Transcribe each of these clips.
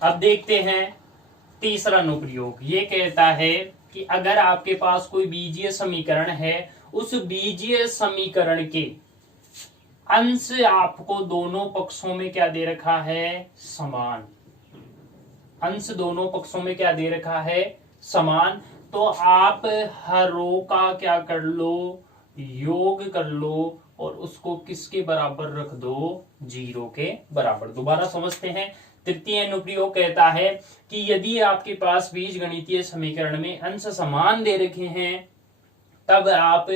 अब देखते हैं तीसरा अनुप्रयोग। ये कहता है कि अगर आपके पास कोई बीजीय समीकरण है, उस बीजीय समीकरण के अंश आपको दोनों पक्षों में क्या दे रखा है, समान। अंश दोनों पक्षों में क्या दे रखा है, समान। तो आप हर रो का क्या कर लो, योग कर लो और उसको किसके बराबर रख दो, 0 के बराबर। दोबारा समझते हैं। तृतीय अनुप्रयोग कहता है कि यदि आपके पास बीजगणितीय समीकरण में अंश समान दे रखे हैं, तब आप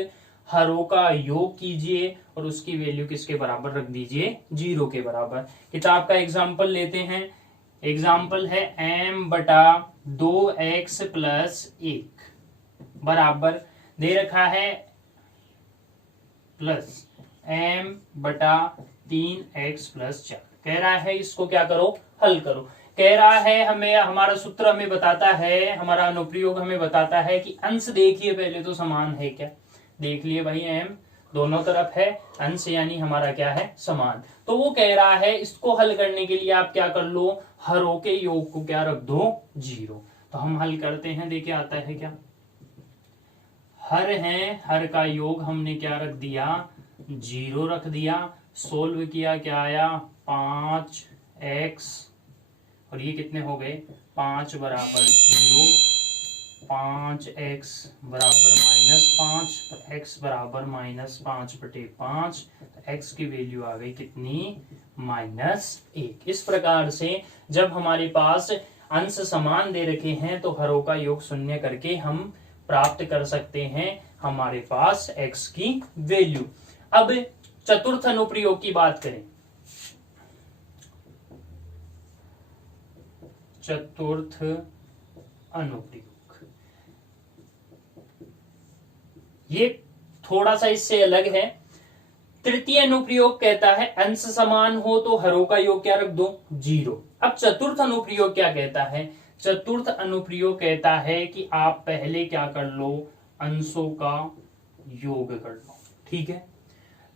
हरों का योग कीजिए और उसकी वैल्यू किसके बराबर रख दीजिए, 0 के बराबर। किताब का एग्जाम्पल लेते हैं। एग्जाम्पल है m/2x + 1 बराबर दे रखा है प्लस m/3x + 4। कह रहा है इसको क्या करो, हल करो। कह रहा है हमें, हमारा सूत्र हमें बताता है, हमारा अनुप्रयोग हमें बताता है कि अंश देखिए पहले तो समान है क्या, देख लिए भाई m दोनों तरफ है, अंश यानी हमारा क्या है, समान। तो वो कह रहा है इसको हल करने के लिए आप क्या कर लो, हरों के योग को क्या रख दो, 0। तो हम हल करते हैं, देखिए आता है क्या, हर है, हर का योग हमने क्या रख दिया, 0 रख दिया। सोल्व किया, क्या आया, 5x और ये कितने हो गए, 5 बराबर 0, 5x बराबर -5, तो x बराबर -5/5, तो x की वैल्यू आ गई कितनी, -1। इस प्रकार से जब हमारे पास अंश समान दे रखे हैं तो हरों का योग शून्य करके हम प्राप्त कर सकते हैं हमारे पास x की वैल्यू। अब चतुर्थ अनुप्रयोग की बात करें। चतुर्थ अनुप्रयोग ये थोड़ा सा इससे अलग है। तृतीय अनुप्रयोग कहता है अंश समान हो तो हरों का योग क्या रख दो, 0। अब चतुर्थ अनुप्रयोग क्या कहता है, चतुर्थ अनुप्रयोग कहता है कि आप पहले क्या कर लो, अंशों का योग कर लो, ठीक है,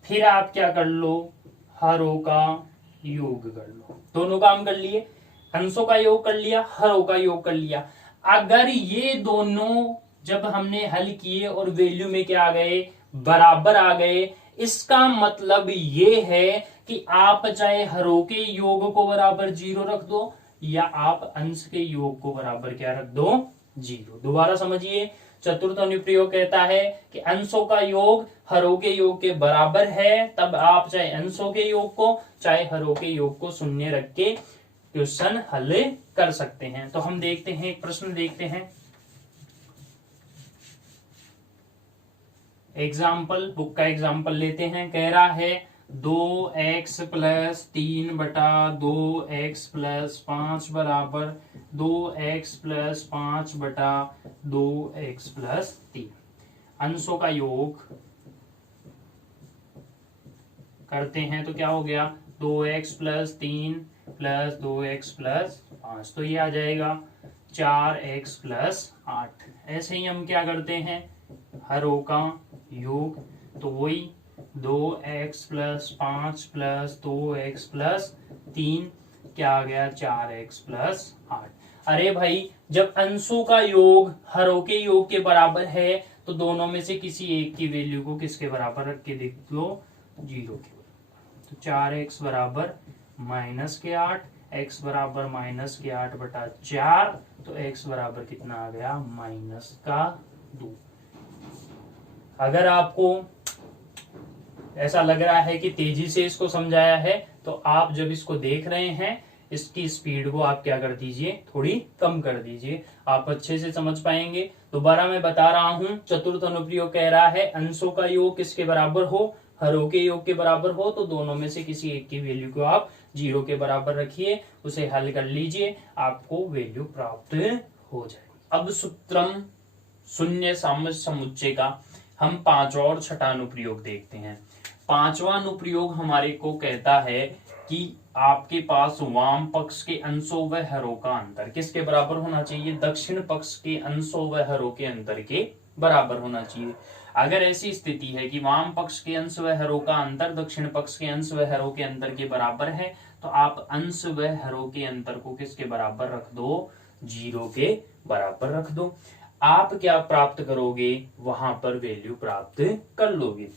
फिर आप क्या कर लो, हरों का योग कर लो। दोनों काम कर लिए, अंशों का योग कर लिया, हरों का योग कर लिया। अगर ये दोनों जब हमने हल किए और वैल्यू में क्या आ गए, बराबर आ गए, इसका मतलब ये है कि आप चाहे हरों के योग को बराबर 0 रख दो या आप अंश के योग को बराबर क्या रख दो, 0। दोबारा समझिए, चतुर्थ अनुप्रयोग कहता है कि अंशों का योग हरों के योग के बराबर है, तब आप चाहे अंशों के योग को चाहे हरों के योग को शून्य रख के क्वेश्चन हल कर सकते हैं। तो हम देखते हैं, एक प्रश्न देखते हैं। एग्जाम्पल, बुक का एग्जाम्पल लेते हैं। कह रहा है 2x + 3/2x + 5 बराबर 2x + 5/2x + 3। अंशों का योग करते हैं तो क्या हो गया, 2x + 3 + 2x + 5, तो ये आ जाएगा 4x + 8। ऐसे ही हम क्या करते हैं, हरों का योग, तो वही 2x + 5 + 2x + 3 क्या आ गया, 4x + 8। अरे भाई, जब अंशों का योग हरों के योग के बराबर है तो दोनों में से किसी एक की वैल्यू को किसके बराबर रख के देख लो, 0 के बराबर। तो 4x बराबर -8, x बराबर -8/4, तो x बराबर कितना आ गया, -2। अगर आपको ऐसा लग रहा है कि तेजी से इसको समझाया है, तो आप जब इसको देख रहे हैं इसकी स्पीड को आप क्या कर दीजिए, थोड़ी कम कर दीजिए, आप अच्छे से समझ पाएंगे। दोबारा मैं बता रहा हूं, चतुर्थ अनुप्रयोग कह रहा है अंशों का योग किसके बराबर हो, हरों के योग के बराबर हो, तो दोनों में से किसी एक की वैल्यू को आप 0 के बराबर रखिए, उसे हल कर लीजिए, आपको वैल्यू प्राप्त हो जाएगी। अब सूत्रम शून्य साम्य समुच्चय का हम पांचवा और छठा अनुप्रयोग देखते हैं। पांचवा अनुप्रयोग हमारे को कहता है कि आपके पास वाम पक्ष के अंशों व हरों का अंतर किसके बराबर होना चाहिए, दक्षिण पक्ष के अंशों व हरों के अंतर के बराबर होना चाहिए। अगर ऐसी स्थिति है कि वाम पक्ष के अंश व हरों का अंतर दक्षिण पक्ष के अंश व हरों के अंतर के बराबर है, तो आप अंश व हरों के अंतर को किसके बराबर रख दो, 0 के बराबर रख दो। आप क्या प्राप्त करोगे, वहां पर वैल्यू प्राप्त कर लोगे।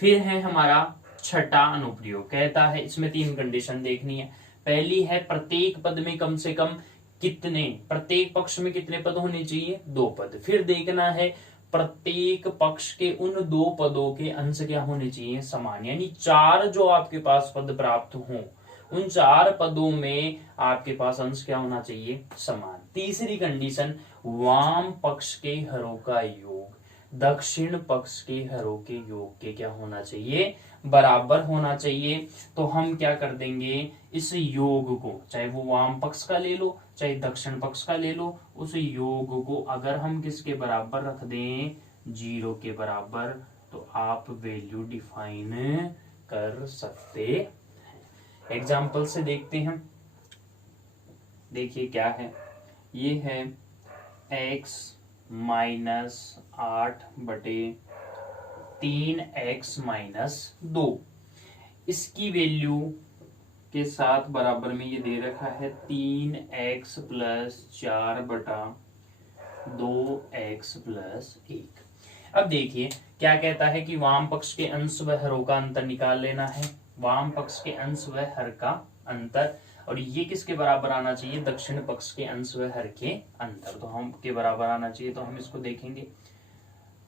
फिर है हमारा छठा अनुप्रयोग, कहता है इसमें 3 कंडीशन देखनी है। पहली है प्रत्येक पद में कम से कम कितने, प्रत्येक पक्ष में कितने पद होने चाहिए, 2 पद। फिर देखना है प्रत्येक पक्ष के उन 2 पदों के अंश क्या होने चाहिए, समान, यानी 4 जो आपके पास पद प्राप्त हों उन 4 पदों में आपके पास अंश क्या होना चाहिए, समान। तीसरी कंडीशन, वाम पक्ष के हरों का योग दक्षिण पक्ष के हरों के योग के क्या होना चाहिए, बराबर होना चाहिए। तो हम क्या कर देंगे, इस योग को, चाहे वो वाम पक्ष का ले लो चाहे दक्षिण पक्ष का ले लो, उस योग को अगर हम किसके बराबर रख दें, 0 के बराबर, तो आप वैल्यू डिफाइन कर सकते हैं। एग्जाम्पल से देखते हैं। देखिए क्या है, ये है x माइनस 8/3x-2। इसकी वैल्यू के साथ बराबर में ये दे रखा है 3x + 4/2x + 1। अब देखिए क्या कहता है कि वाम पक्ष के अंश व हरों का अंतर निकाल लेना है। वाम पक्ष के अंश व हर का अंतर, और ये किसके बराबर आना चाहिए, दक्षिण पक्ष के अंश व हर के अंतर। तो हम के बराबर आना चाहिए, तो हम इसको देखेंगे।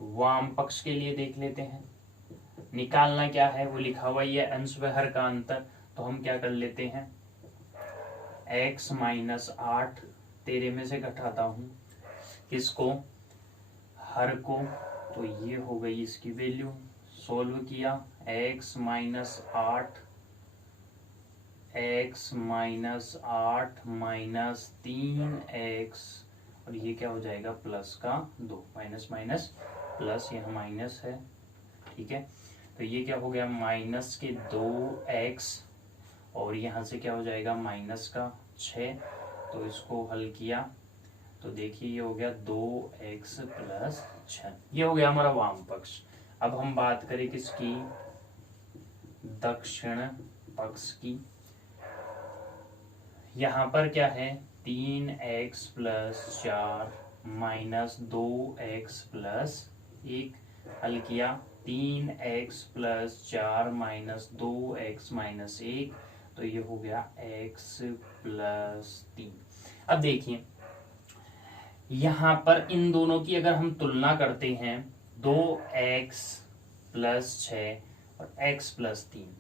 वाम पक्ष के लिए देख लेते हैं, निकालना क्या है, वो लिखा हुआ ही है अंश व हर का अंतर। तो हम क्या कर लेते हैं, x - 8 तेरे में से घटाता हूं किसको, हर को, तो ये हो गई इसकी वैल्यू। सोल्व किया, x - 8 -3x, और ये क्या हो जाएगा, प्लस का 2, माइनस माइनस प्लस, यहाँ माइनस है, ठीक है। तो ये क्या हो गया, माइनस के 2x, और यहाँ से क्या हो जाएगा, माइनस का 6। तो इसको हल किया तो देखिए ये हो गया 2x + 6। ये हो गया हमारा वाम पक्ष। अब हम बात करें किसकी, दक्षिण पक्ष की। यहाँ पर क्या है, 3x + 4 - 2x + 1। हल किया, 3x + 4 - 2x - 1, तो ये हो गया x + 3। अब देखिए यहाँ पर इन दोनों की अगर हम तुलना करते हैं, 2x + 6 और x + 3,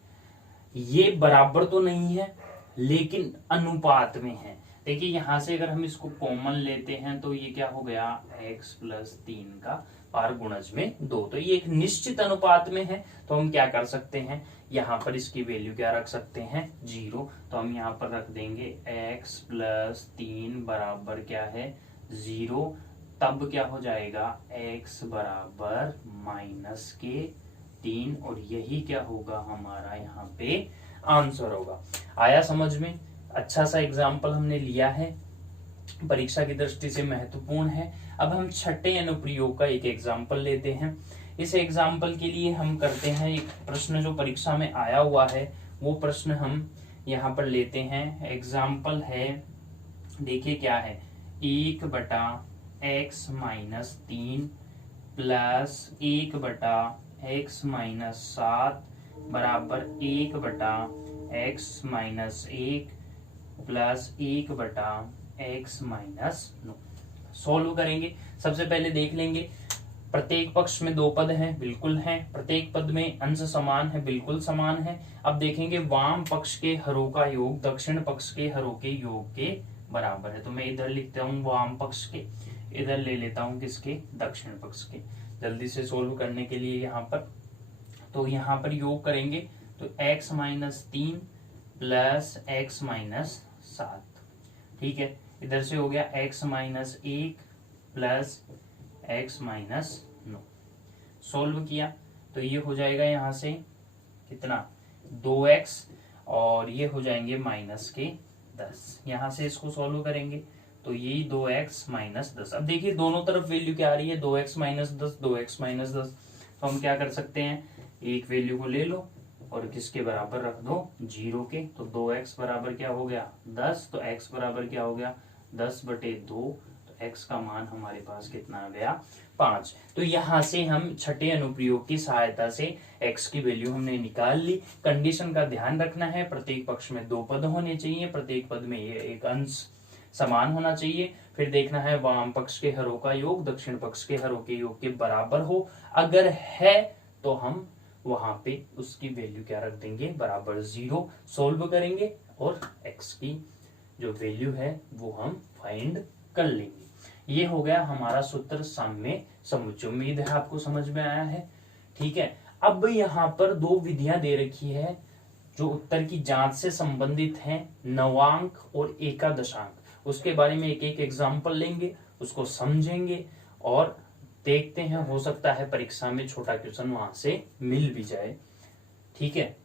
ये बराबर तो नहीं है लेकिन अनुपात में है। देखिए यहां से अगर हम इसको कॉमन लेते हैं तो ये क्या हो गया, x + 3 का पार गुणज में 2, तो ये एक निश्चित अनुपात में है। तो हम क्या कर सकते हैं, यहाँ पर इसकी वैल्यू क्या रख सकते हैं, 0। तो हम यहाँ पर रख देंगे x + 3 बराबर क्या है, 0। तब क्या हो जाएगा, x बराबर -3, और यही क्या होगा हमारा यहाँ पे आंसर होगा। आया समझ में? अच्छा सा एग्जाम्पल हमने लिया है, परीक्षा की दृष्टि से महत्वपूर्ण है। अब हम छठे अनुप्रयोग का एक एग्जाम्पल लेते हैं। इस एग्जाम्पल के लिए हम करते हैं एक प्रश्न जो परीक्षा में आया हुआ है, वो प्रश्न हम यहाँ पर लेते हैं। एग्जाम्पल है, देखिए क्या है, 1/x - 3 + 1/x - 7 बराबर 1/x - 1 + 1/x - 9। सोल्व करेंगे। सबसे पहले देख लेंगे, प्रत्येक पक्ष में 2 पद हैं, बिल्कुल हैं। प्रत्येक पद में अंश समान है, बिल्कुल समान है। अब देखेंगे वाम पक्ष के हरों का योग दक्षिण पक्ष के हरों के योग के बराबर है। तो मैं इधर लिखता हूँ वाम पक्ष के, इधर ले लेता हूँ किसके, दक्षिण पक्ष के, जल्दी से सोल्व करने के लिए। यहाँ पर तो यहाँ पर योग करेंगे तो x - 3 + x - 7, ठीक है। इधर से हो गया x - 1 + x - 9। सोल्व किया तो ये हो जाएगा यहाँ से कितना, 2x, और ये हो जाएंगे -10। यहाँ से इसको सोल्व करेंगे तो यही 2x - 10। अब देखिए दोनों तरफ वैल्यू क्या आ रही है, 2x - 10, 2x - 10। तो हम क्या कर सकते हैं, एक वैल्यू को ले लो और किसके बराबर रख दो 0 के। तो 2x बराबर क्या हो गया 10, तो x बराबर क्या हो गया 10/2। तो x का मान हमारे पास कितना आ गया 5। तो यहां से हम छठे अनुप्रयोग की सहायता से x की वैल्यू हमने निकाल ली। कंडीशन का ध्यान रखना है, प्रत्येक पक्ष में 2 पद होने चाहिए, प्रत्येक पद में ये एक अंश समान होना चाहिए। फिर देखना है वाम पक्ष के हरों का योग दक्षिण पक्ष के हरों के योग के बराबर हो, अगर है तो हम वहां पे उसकी वैल्यू क्या रख देंगे बराबर 0। सोल्व करेंगे और x की जो वैल्यू है वो हम फाइंड कर लेंगे। ये हो गया हमारा सूत्र साम्य समुच्चय। उम्मीद है आपको समझ में आया है। ठीक है, अब यहाँ पर 2 विधियां दे रखी है जो उत्तर की जांच से संबंधित हैं, नवांक और एकादशांक। उसके बारे में एक एक एग्जाम्पल लेंगे, उसको समझेंगे और देखते हैं, हो सकता है परीक्षा में छोटा क्वेश्चन वहां से मिल भी जाए। ठीक है,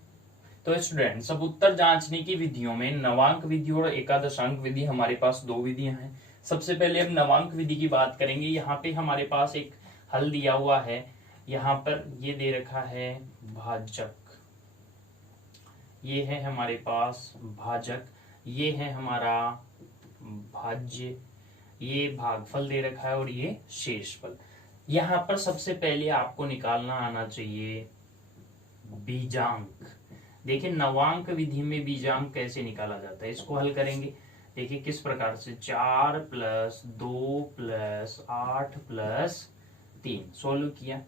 तो स्टूडेंट्स अब उत्तर जांचने की विधियों में नवांक विधि और एकादशांक विधि हमारे पास 2 विधियां हैं। सबसे पहले हम नवांक विधि की बात करेंगे। यहाँ पे हमारे पास एक हल दिया हुआ है, यहाँ पर ये दे रखा है भाजक, ये है हमारे पास भाजक, ये है हमारा भाज्य, ये भागफल दे रखा है और ये शेषफल। यहां पर सबसे पहले आपको निकालना आना चाहिए बीजांक। देखिए नवांक विधि में बीजांक कैसे निकाला जाता है, इसको हल करेंगे। देखिए किस प्रकार से 4 + 2 + 8 + 3 सोल्व किया।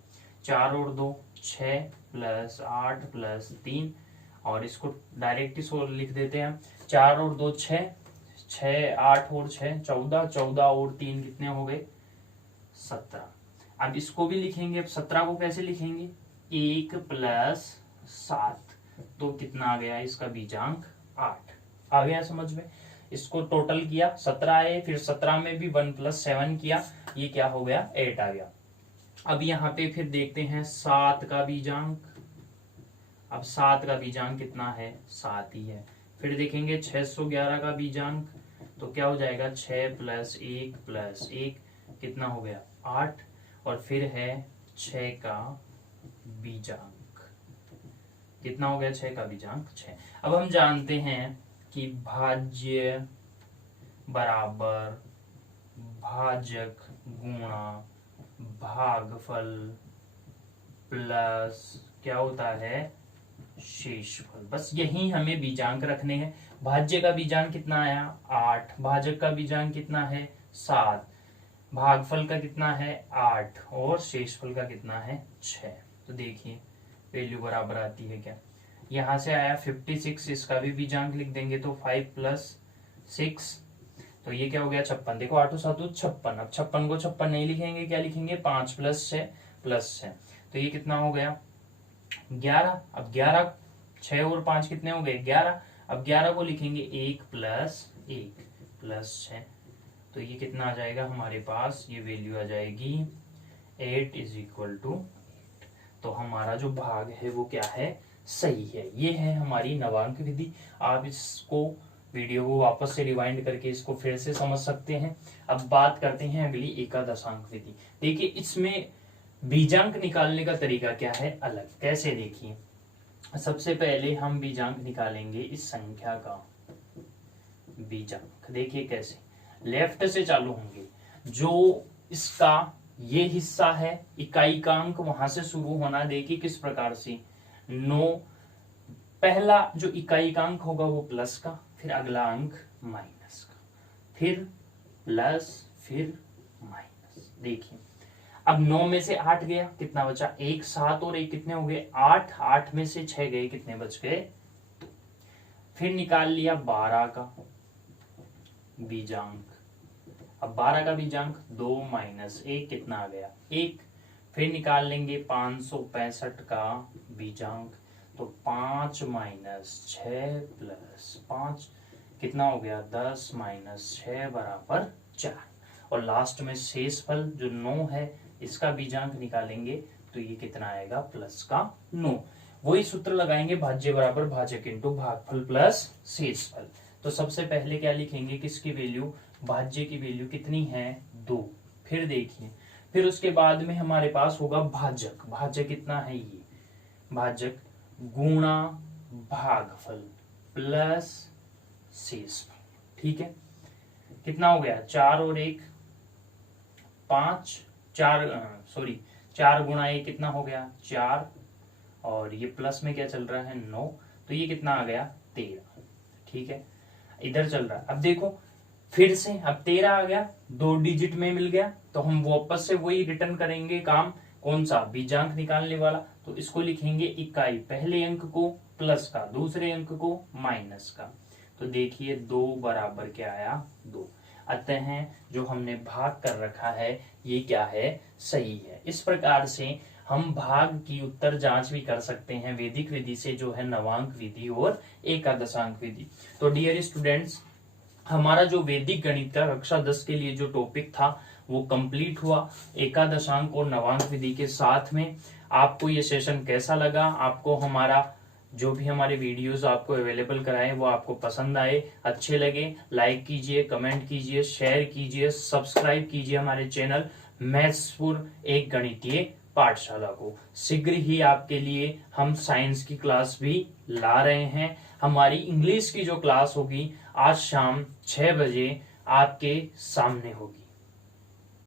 4 और 2 6 + 8 + 3 और इसको डायरेक्ट ही लिख देते हैं। 4 और 2 6, 6 8 और 6 14, 14 और 3 कितने हो गए 17। अब इसको भी लिखेंगे। अब 17 को कैसे लिखेंगे 1 + 7, तो कितना आ गया इसका बीजांक 8। आ गया समझ में। इसको टोटल किया 17 आए, फिर 17 में भी 1 + 7 किया, ये क्या हो गया 8 आ गया। अब यहाँ पे फिर देखते हैं 7 का बीजांक। अब 7 का बीजांक कितना है 7 ही है। फिर देखेंगे 611 का बीजांक, तो क्या हो जाएगा 6 + 1 + 1 कितना हो गया 8। और फिर है 6 का बीजांक, कितना हो गया 6 का बीजांक 6। अब हम जानते हैं कि भाज्य बराबर भाजक गुणा भागफल प्लस क्या होता है शेषफल। बस यही हमें बीजांक रखने हैं। भाज्य का बीजांक कितना आया 8, भाजक का बीजांक कितना है 7, भागफल का कितना है 8 और शेषफल का कितना है 6। तो देखिए वैल्यू बराबर आती है क्या, यहां से आया 56, इसका भी बीजांक लिख देंगे तो 5 + 6, तो ये क्या हो गया 56। देखो 8 7 56। अब 56 को 56 नहीं लिखेंगे, क्या लिखेंगे 5 + 6 + 6, तो ये कितना हो गया 11। अब 11 6 और 5 कितने हो गए 11। अब 11 को लिखेंगे 1 + 1 + 6, तो ये कितना आ जाएगा हमारे पास, ये वैल्यू आ जाएगी 8 = 8। तो हमारा जो भाग है वो क्या है सही है। ये है हमारी नवांक विधि। आप इसको वीडियो को वापस से रिवाइंड करके इसको फिर से समझ सकते हैं। अब बात करते हैं अगली एकादशांक विधि। देखिए इसमें बीजांक निकालने का तरीका क्या है अलग, कैसे देखिए। सबसे पहले हम बीजांक निकालेंगे इस संख्या का बीजांक। देखिए कैसे, लेफ्ट से चालू होंगे। जो इसका ये हिस्सा है इकाई का अंक वहां से शुरू होना। देखिए किस प्रकार से 9, पहला जो इकाई का अंक होगा वो प्लस का, फिर अगला अंक माइनस का, फिर प्लस फिर माइनस। देखिए अब 9 में से 8 गया, कितना बचा 1, 7 और 1 कितने हो गए 8, 8 में से 6 गए, कितने बच गए 2। फिर निकाल लिया 12 का बीजांक। अब 12 का बीजांक 2 - 1 कितना आ गया 1। फिर निकाल लेंगे 565 का बीजांक, तो 5 - 6 + 5 कितना हो गया 10 - 6 = 4। और लास्ट में शेषफल जो 9 है इसका बीजांक निकालेंगे तो ये कितना आएगा +9। वही सूत्र लगाएंगे भाज्य बराबर भाजक इंटू भागफल प्लस शेषफल। तो सबसे पहले क्या लिखेंगे किसकी वैल्यू, भाज्य की वैल्यू कितनी है 2। फिर देखिए फिर उसके बाद में हमारे पास होगा भाजक। भाजक कितना है ये भाजक गुणा भागफल प्लस शेषफल। ठीक है, कितना हो गया 4 और 1 5, 4 गुणा 1 कितना हो गया 4, और ये प्लस में क्या चल रहा है 9, तो ये कितना आ गया 13। ठीक है, इधर चल रहा है। अब देखो फिर से, अब 13 आ गया, 2 डिजिट में मिल गया, तो हम वापस से वही रिटर्न करेंगे काम, कौन सा बीजांक निकालने वाला। तो इसको लिखेंगे इकाई, पहले अंक को प्लस का, दूसरे अंक को माइनस का। तो देखिए 2 बराबर क्या आया 2। अतः जो हमने भाग कर रखा है ये क्या है, सही है। इस प्रकार से हम भाग की उत्तर जांच भी कर सकते हैं वैदिक विधि से, जो है नवांक विधि और एकादशांक विधि। तो डियर स्टूडेंट्स, हमारा जो वैदिक गणित का कक्षा 10 के लिए जो टॉपिक था वो कंप्लीट हुआ एकादशांक और नवांक विधि के साथ में। आपको ये सेशन कैसा लगा, आपको हमारा जो भी हमारे वीडियोस आपको अवेलेबल कराए वो आपको पसंद आए, अच्छे लगे, लाइक कीजिए, कमेंट कीजिए, शेयर कीजिए, सब्सक्राइब कीजिए हमारे चैनल मैथ्सपुर एक गणितीय पाठशाला को। शीघ्र ही आपके लिए हम साइंस की क्लास भी ला रहे हैं। हमारी इंग्लिश की जो क्लास होगी आज शाम 6 बजे आपके सामने होगी।